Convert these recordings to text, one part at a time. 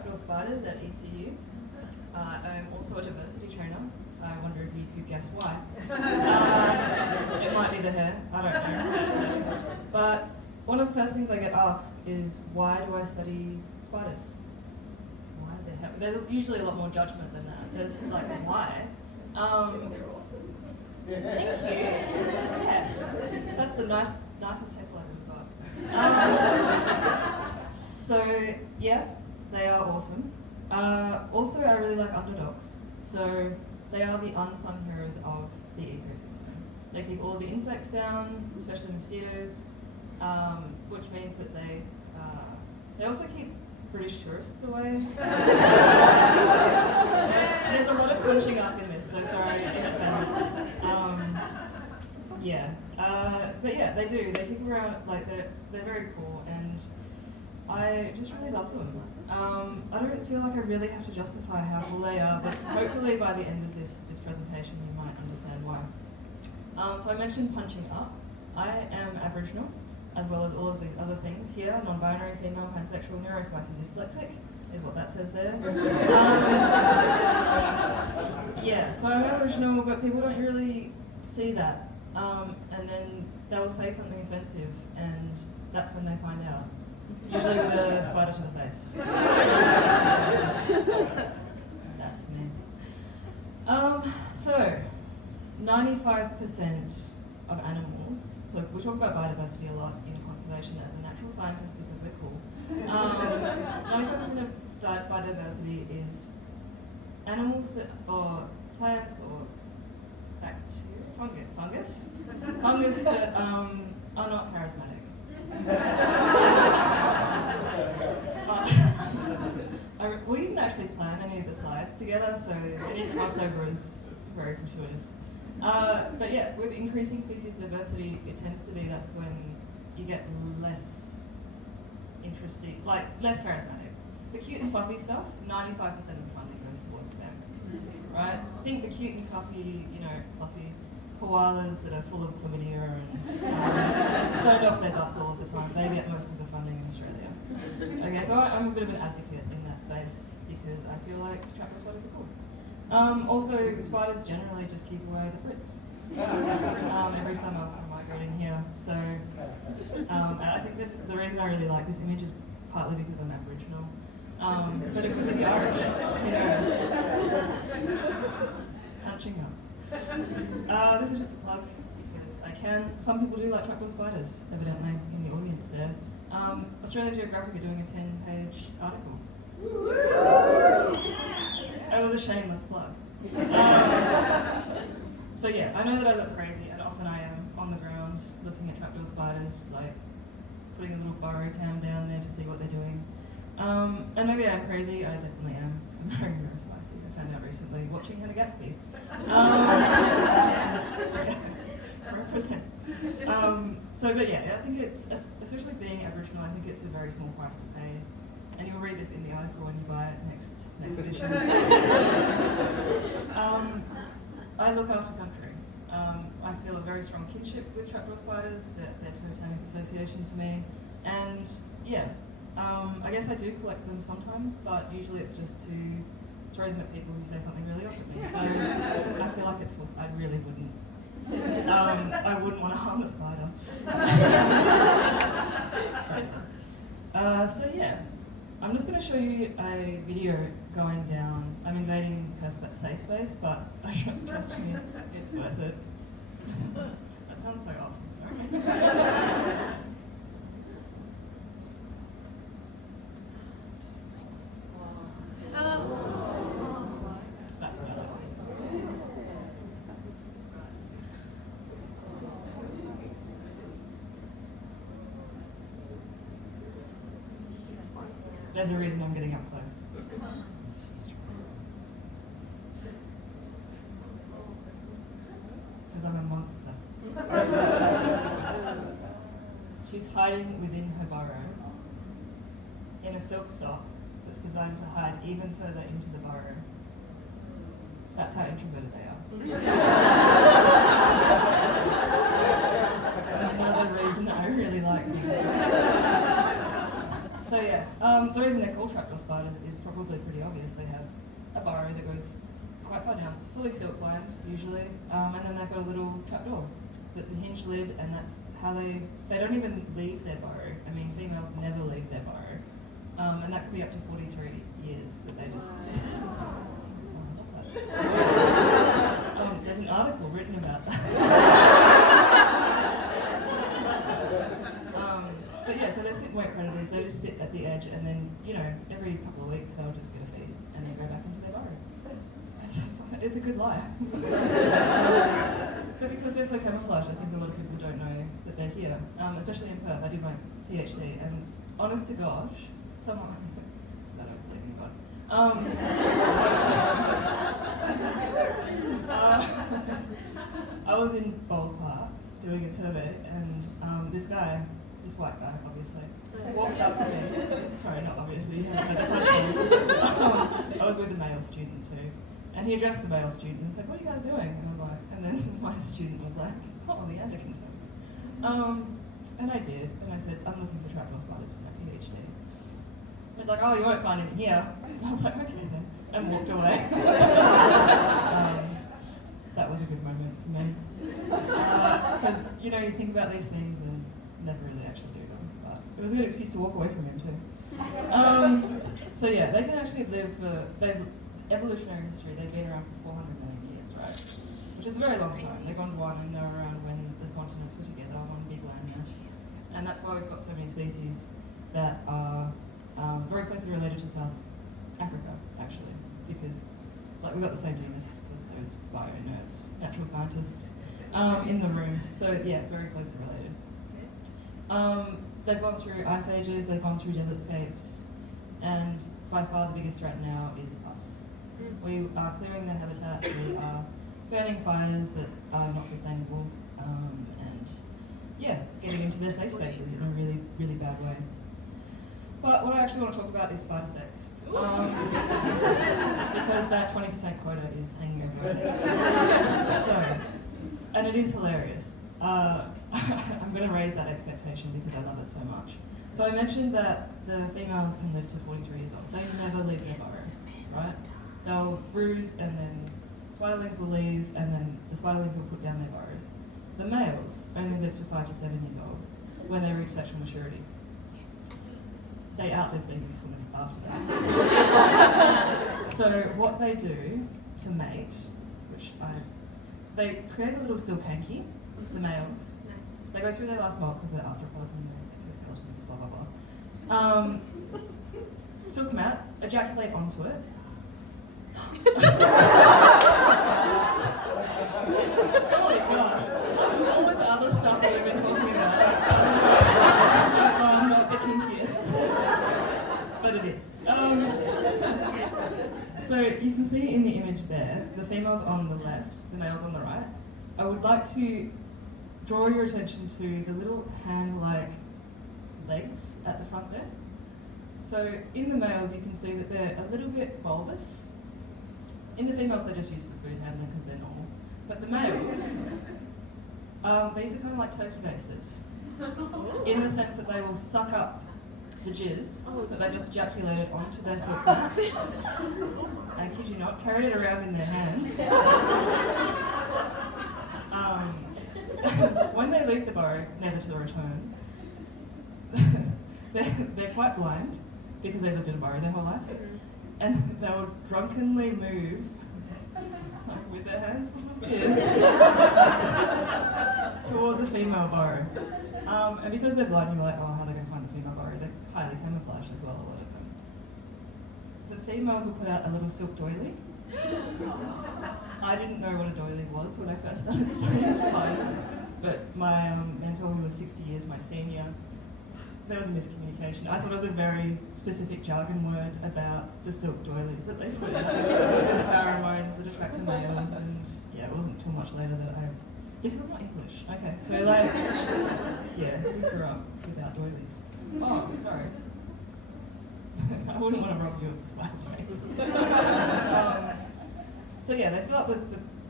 trapdoor spiders at ECU. I'm also a diversity trainer. I wonder if you could guess why. It might be the hair, I don't know. But one of the first things I get asked is, why do I study spiders? Why the hell? There's usually a lot more judgment than that. There's like, why? They're awesome. Thank you. Yes, that's the nicest headline we've got. So yeah, they are awesome. Also, I really like underdogs. So they are the unsung heroes of the ecosystem. They keep all of the insects down, especially mosquitoes, which means that they also keep British tourists away. There's a lot of punching up in this, so sorry in advance. But yeah, they do. They keep around, like they're very cool, and I just really love them. I don't feel like I really have to justify how cool they are, but hopefully by the end of this presentation you might understand why. So I mentioned punching up. I am Aboriginal, as well as all of the other things here: non-binary, female, pansexual, neurospicy, dyslexic, is what that says there. Yeah, so I'm Aboriginal, but people don't really see that. And then they'll say something offensive, and that's when they find out. Usually with a spider to the face. That's me. So, 95% of animals, so we talk about biodiversity a lot in conservation as a natural scientist because we're cool. 95% of biodiversity is animals that, or plants or bacteria, fungus that are not charismatic. We didn't actually plan any of the slides together, so any crossover is very fortuitous. But yeah, with increasing species diversity, it tends to be that's when you get less interesting, like less charismatic. The cute and fluffy stuff, 95% of the funding goes towards them, right? Think the cute and fluffy, fluffy koalas that are full of chlamydia and stoned off their butts all of the time. They get most of the funding in Australia. Okay, so I'm a bit of an advocate in that space because I feel like trapdoor spiders are cool. Also, spiders generally just keep away the Brits. Every summer I'm migrating here, so I think the reason I really like this image is partly because I'm Aboriginal, but it could be Irish. Punching up. This is just a plug because I can. Some people do like trapdoor spiders, evidently, in the audience there. Australian Geographic are doing a 10-page article. It was a shameless plug. So yeah, I know that I look crazy, and often I am on the ground looking at trapdoor spiders, like putting a little burrow cam down there to see what they're doing. And maybe I'm crazy, I definitely am. I'm very neurospicy, I found out recently, watching Hannah Gatsby. But yeah, I think it's, especially being Aboriginal, I think it's a very small price to pay. And you'll read this in the article when you buy it next edition. I look after country. I feel a very strong kinship with trapdoor spiders. They're totemic association for me. And yeah, I guess I do collect them sometimes, but usually it's just to throw them at people who say something really off at me. So I feel like it's I really wouldn't. I wouldn't want to harm a spider. So yeah, I'm just going to show you a video going down. I'm invading her safe space, but I don't trust me. It's worth it. That sounds so awful. Sorry. There's a reason I'm getting up close. Because I'm a monster. She's hiding within her burrow in a silk sock that's designed to hide even further into the burrow. That's how introverted they are. Another reason I really like them. So yeah, the reason they're called trapdoor spiders is probably pretty obvious. They have a burrow that goes quite far down. It's fully silk lined usually, and then they've got a little trapdoor that's a hinged lid, and that's how they don't even leave their burrow. I mean, females never leave their burrow, and that could be up to 43 years that they just. There's an article written about that. But yeah, so they're sit-and-wait predators. They just sit at the edge, and then, you know, every couple of weeks they'll just get a feed, and then go back into their burrow. It's a good lie. But because they're so camouflaged, I think a lot of people don't know that they're here, especially in Perth. I did my PhD, and honest to gosh, someone, I don't believe in God. I was in Bold Park doing a survey, and this white guy, obviously, walked up to me. Sorry, not obviously. I was with a male student too, and he addressed the male student and said, "What are you guys doing?" And I'm like, and then my student was like, "Oh, Leanda can tell me." And I did, and I said, "I'm looking for trapdoor spiders for my PhD." He was like, "Oh, you won't find any here." And I was like, "Okay then," and walked away. That was a good moment for me, because you know, you think about these things and never really actually do them, but it was a good excuse to walk away from him too. So yeah, they can actually live for, they've evolutionary history, they've been around for 400 million years, right? Which is a very long time. They've gone one and they're around when the continents were together, one big landmass. And that's why we've got so many species that are very closely related to South Africa, actually, because like we've got the same genus with those bio-nerds, natural scientists in the room. So yeah, very closely related. They've gone through ice ages, they've gone through desertscapes, and by far the biggest threat now is us. We are clearing their habitat, we are burning fires that are not sustainable, and yeah, getting into their safe spaces in a really, really bad way. But what I actually want to talk about is spider sex. Because that 20% quota is hanging over our heads. So, and it is hilarious. I'm going to raise that expectation because I love it so much. So I mentioned that the females can live to 43 years old. They never leave their burrow, right? They'll brood, and then spiderlings will leave, and then the spiderlings will put down their burrows. The males only live to 5 to 7 years old when they reach sexual maturity. They outlive their usefulness after that. So what they do to mate, they create a little silk hanky, the males. They go through their last molt because they're arthropods and they're exoskeletons, blah blah blah. Silk them out, ejaculate onto it. Holy God! All this other stuff that we've been talking about. Not the kinkiest, but it is. So you can see in the image there, the females on the left, the males on the right. I would like to draw your attention to the little hand-like legs at the front there. So in the males, you can see that they're a little bit bulbous. In the females, they're just used for food handling because they're normal. But the males, these are kind of like turkey basters, in the sense that they will suck up the jizz that they just ejaculated onto their silk mat. I kid you not, carry it around in their hands. When they leave the burrow, never to return, they're quite blind because they've lived in a burrow their whole life, and they will drunkenly move with their hands full of jizz towards a female burrow. And because they're blind, you're like, oh, how are they going to find a female burrow? They're highly camouflaged as well, a lot of them. The females will put out a little silk doily. I didn't know what a doily was when I first started studying spiders, but my mentor, who was 60 years my senior, there was a miscommunication. I thought it was a very specific jargon word about the silk doilies that they put out, the pheromones that attract the males, and yeah, it wasn't too much later that because I'm not English. Okay, so like, yeah, we grew up without doilies. Oh, sorry. I wouldn't want to rob you of the spider sex. So yeah, they fill up and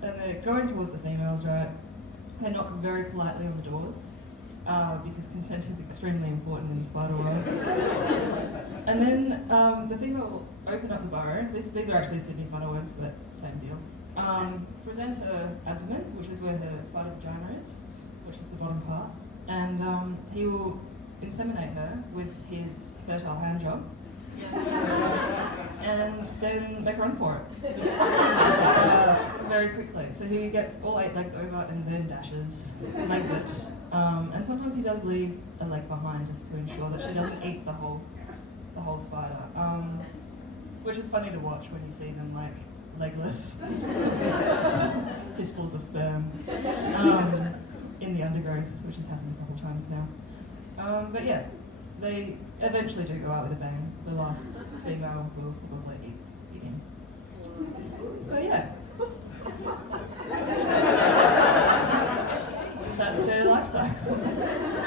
they're going towards the females, right? They knock very politely on the doors. because consent is extremely important in the spider world. And then the female will open up the burrow. These are actually Sydney fireworks, but same deal. Present her abdomen, which is where her spider vagina is, which is the bottom part. And he will inseminate her with his fertile hand job. And then they run for it very quickly. So he gets all 8 legs over and then dashes, legs it. And sometimes he does leave a leg behind just to ensure that she doesn't eat the whole spider. Which is funny to watch when you see them like legless, fistfuls of sperm in the undergrowth, which has happened a couple of times now. But yeah, they eventually do go out with a bang. The last female will probably eat him. So yeah. That's their life cycle.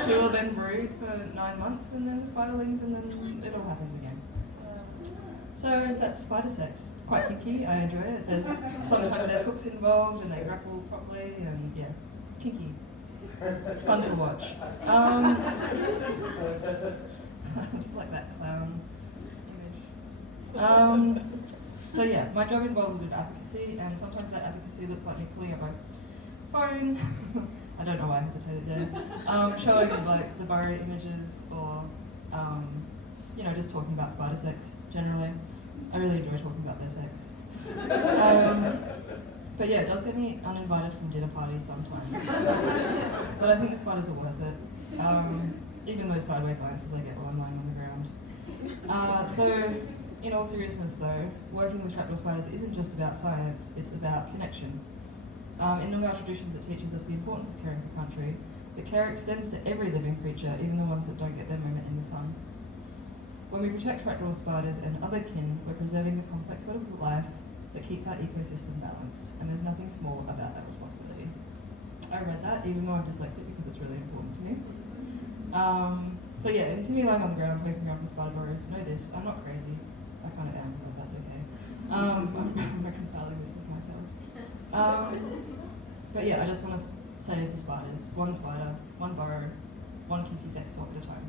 She will then brood for 9 months and then the spiderlings and then it all happens again. So that's spider sex. It's quite kinky, I enjoy it. Sometimes there's hooks involved and they grapple properly and yeah, it's kinky. Fun to watch. It's like that clown image. So yeah, my job involves a bit of advocacy, and sometimes that advocacy looks like me pulling up my phone. I don't know why I hesitated there. Showing like the burrow images, or just talking about spider sex generally. I really enjoy talking about their sex. But yeah, it does get me uninvited from dinner parties sometimes. But I think the spiders are worth it. Even those sideways glances I get while I'm lying on the ground. So, in all seriousness though, working with trapdoor spiders isn't just about science, it's about connection. In Noongar traditions it teaches us the importance of caring for country. The care extends to every living creature, even the ones that don't get their moment in the sun. When we protect trapdoor spiders and other kin, we're preserving the complex web of life that keeps our ecosystem balanced, and there's nothing small about that responsibility. I read that, even though I'm dyslexic, because it's really important to me. So yeah, if you see me lying on the ground waking up with spider burrows, know this, I'm not crazy. I kind of am, but that's okay. I'm reconciling this with myself. But yeah, I just want to save the spiders. One spider, one burrow, one kinky sex talk at a time.